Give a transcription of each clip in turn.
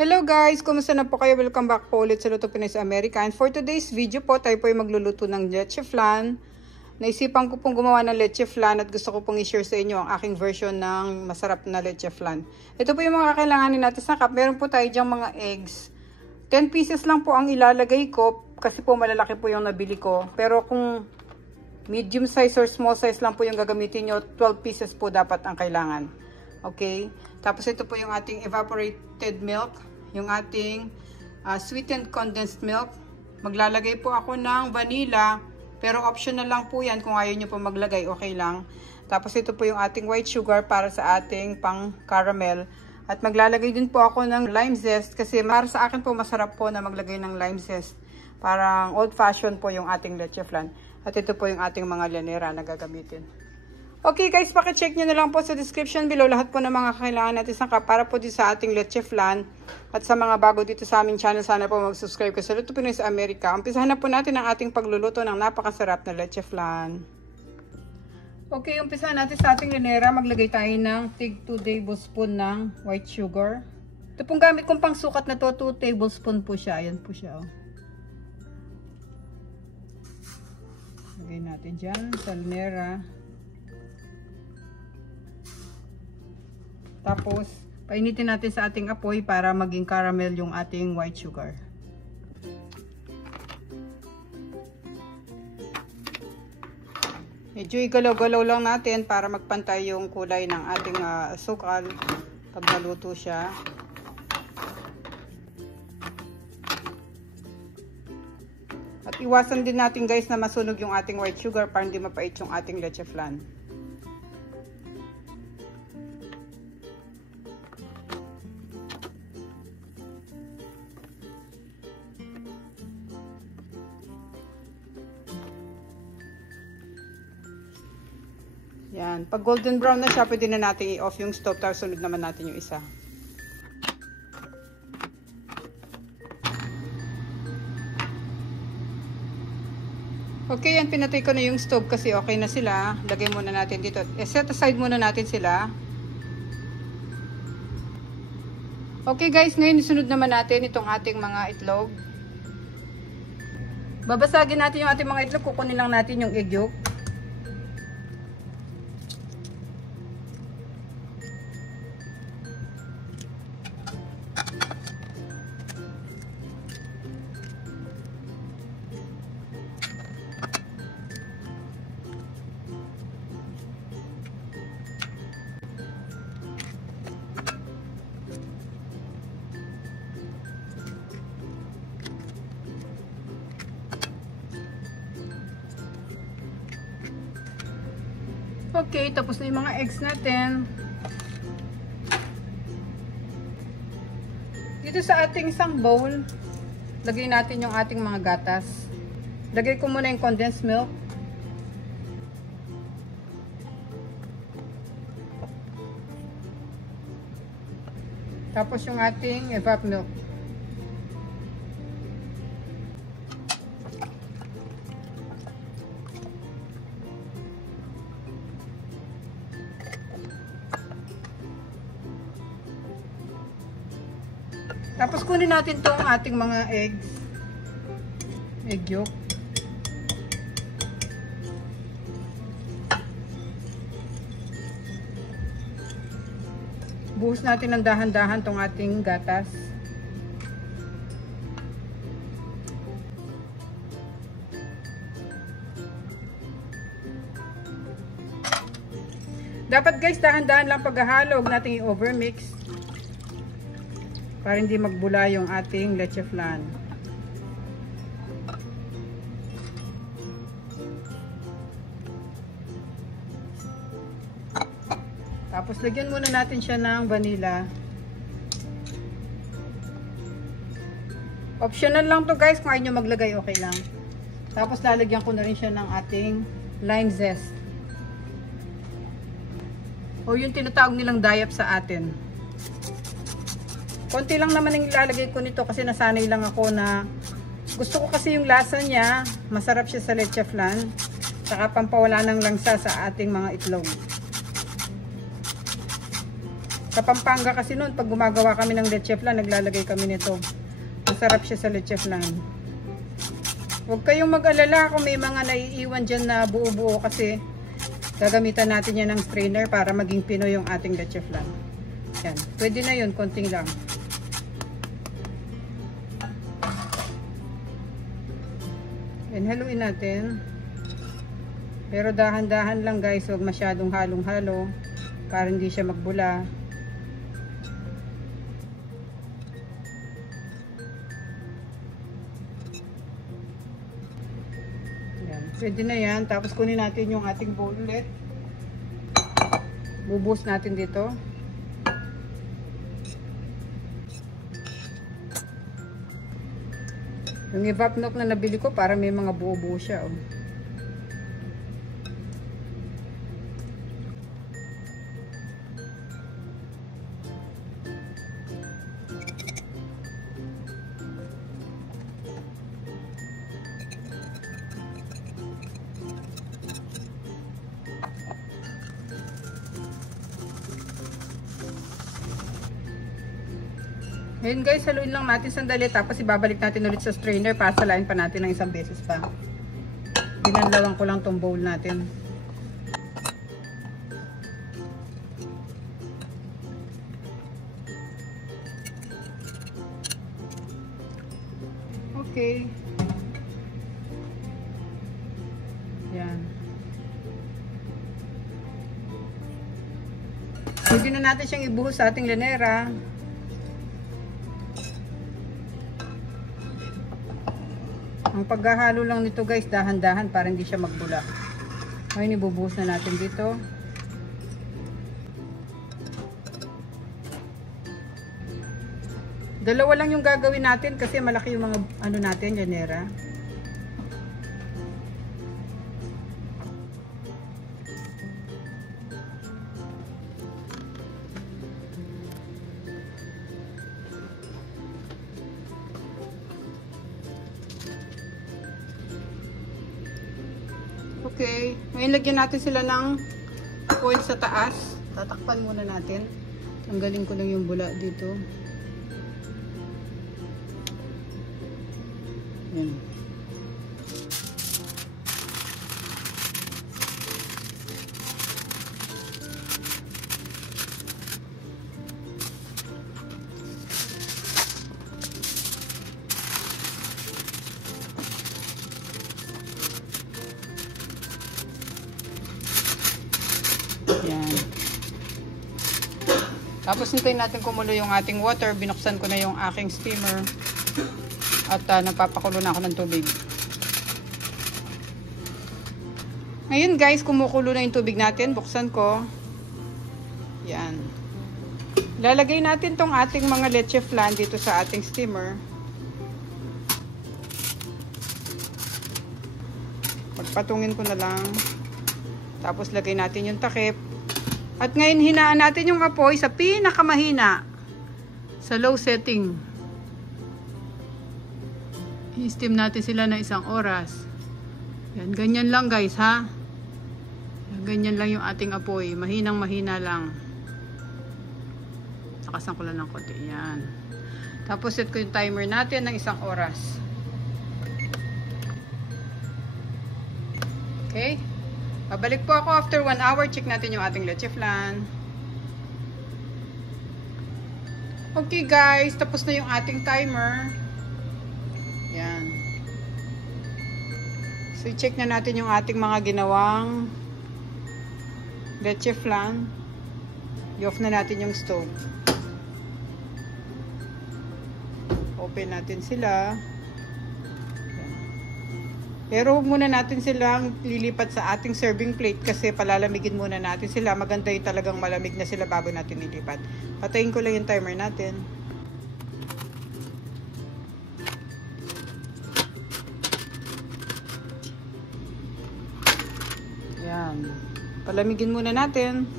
Hello guys! Kumusta na po kayo? Welcome back po ulit sa Luto Pinoy sa America. And for today's video po, tayo po ay magluluto ng leche flan. Naisipan ko pong gumawa ng leche flan at gusto ko pong i-share sa inyo ang aking version ng masarap na leche flan. Ito po yung mga kakailanganin natin sa cup. Meron po tayo dyang mga eggs. 10 pieces lang po ang ilalagay ko kasi po malalaki po yung nabili ko. Pero kung medium size or small size lang po yung gagamitin nyo, 12 pieces po dapat ang kailangan. Okay? Tapos ito po yung ating evaporated milk. Yung ating sweetened condensed milk. Maglalagay po ako ng vanilla, pero optional lang po yan. Kung ayaw nyo po maglagay, okay lang. Tapos ito po yung ating white sugar para sa ating pang caramel. At maglalagay din po ako ng lime zest kasi para sa akin po masarap po na maglagay ng lime zest. Parang old fashion po yung ating leche flan. At ito po yung ating mga llanera na gagamitin. Okay guys, pakicheck nyo na lang po sa description below lahat po ng mga kailangan natin sa cup para po dito sa ating leche flan. At sa mga bago dito sa aming channel, sana po mag-subscribe ka sa Luto Pinoy sa America. Umpisahan na po natin ang ating pagluluto ng napakasarap na leche flan. Okay, umpisahan natin sa ating llanera. Maglagay tayo ng tig 2 tablespoon ng white sugar. Ito pong gamit kong pang sukat na to, 2 tablespoon po siya. Ayan po siya. Oh. Lagay natin dyan sa llanera. Tapos, painitin natin sa ating apoy para maging caramel yung ating white sugar. Medyo igalaw-galaw lang natin para magpantay yung kulay ng ating asukal pag naluto siya. At iwasan din natin guys na masunog yung ating white sugar para hindi mapait yung ating leche flan. Yan. Pag golden brown na siya, pwede na natin i-off yung stove. Tapos sunod naman natin yung isa. Okay, yan. Pinatay ko na yung stove kasi okay na sila. Lagay muna natin dito. Set aside muna natin sila. Okay guys, ngayon isunod naman natin itong ating mga itlog. Babasagin natin yung ating mga itlog. Kukunin lang natin yung egg yolk. Okay, tapos na yung mga eggs natin. Dito sa ating isang bowl, lagay natin yung ating mga gatas. Lagay ko muna yung condensed milk. Tapos yung ating evap milk. Tapos kunin natin tong ating mga eggs. Egg yolk. Buhos natin ng dahan-dahan tong ating gatas. Dapat guys, dahan-dahan lang paghahalo. Huwag natin i-overmix. Para hindi magbula yung ating leche flan. Tapos lagyan muna natin siya ng vanilla. Optional lang to guys, kung ayaw nyo maglagay okay lang. Tapos lalagyan ko na rin siya ng ating lime zest. O yung tinatawag nilang dayap sa atin. Konti lang naman ang ilalagay ko nito kasi nasanay lang ako na gusto ko kasi yung lasa niya, masarap siya sa leche flan, saka pampawala ng langsa sa ating mga itlog. Sa Pampanga kasi noon, pag gumagawa kami ng leche flan, naglalagay kami nito. Masarap siya sa leche flan. Huwag kayong mag-alala kung may mga naiiwan dyan na buo-buo kasi gagamitan natin yan ng strainer para maging Pinoy yung ating leche flan. Yan. Pwede na yun, konting lang. Yan, haluin natin. Pero dahan-dahan lang guys, huwag masyadong halong-halo para hindi siya magbula. Yan, pwede na yan. Tapos kunin natin yung ating bowl ulit. Bubuhos natin dito. Yung evap milk na nabili ko, para may mga buo-buo siya. Oh. Ngayon guys, haluin lang natin sandali tapos ibabalik natin ulit sa strainer para salain pa natin ng isang beses pa. Binanlawan ko lang tong bowl natin. Okay. Yan. Pwede na natin siyang ibuhos sa ating lanera. Ang paghahalo lang nito guys, dahan-dahan para hindi siya magbula. Ngayon ibubuhos na natin dito. Dalawa lang yung gagawin natin kasi malaki yung mga ano natin, lanera. Okay, ngayon lagyan natin sila ng foil sa taas. Tatakpan muna natin. Tanggalin ko lang yung bula dito. Yan. Yan. Tapos hintayin natin kumulo yung ating water. Binuksan ko na yung aking steamer. At nagpapakulo na ako ng tubig. Ngayon guys, kumukulo na yung tubig natin. Buksan ko. Yan. Lalagay natin tong ating mga leche flan dito sa ating steamer. Pagpatungin ko na lang. Tapos lagay natin yung takip. At ngayon hinaan natin yung apoy sa pinakamahina. Sa low setting. I-steam natin sila na 1 oras. Yan, ganyan lang guys ha. Ganyan lang yung ating apoy. Mahinang mahina lang. Nakasan ko lang ng konti. Yan. Tapos set ko yung timer natin ng 1 oras. Okay. Babalik po ako after 1 hour. Check natin yung ating leche flan. Okay guys, tapos na yung ating timer. Yan. So check na natin yung ating mga ginawang leche flan. I-off na natin yung stove. Open natin sila. Pero huwag muna natin silang lilipat sa ating serving plate kasi palalamigin muna natin sila. Maganda yung talagang malamig na sila bago natin lilipat. Patayin ko lang yung timer natin. Yan. Palamigin muna natin.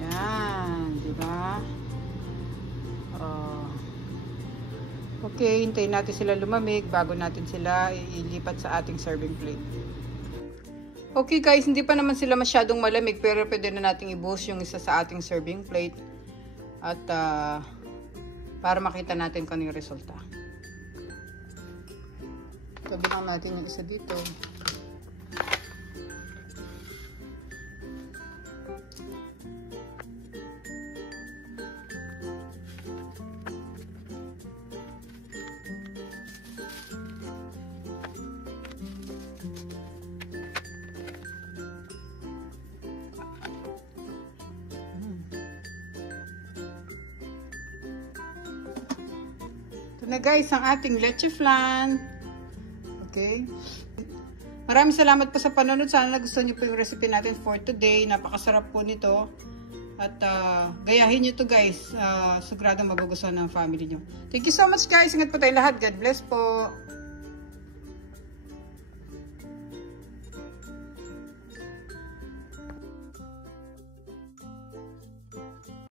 Yan. Diba? Okay, hintayin natin sila lumamig bago natin sila ilipat sa ating serving plate. Okay guys, hindi pa naman sila masyadong malamig pero pwede na nating i-boost yung isa sa ating serving plate. At para makita natin kung ano yung resulta. Tabi lang natin yung isa dito. Ito na guys, ang ating leche flan. Okay. Maraming salamat po sa panonood. Sana nagustuhan niyo po yung recipe natin for today. Napakasarap po nito. At gayahin niyo to guys. Siguradong magugustuhan ng family niyo. Thank you so much guys. Ingat po tayong lahat. God bless po.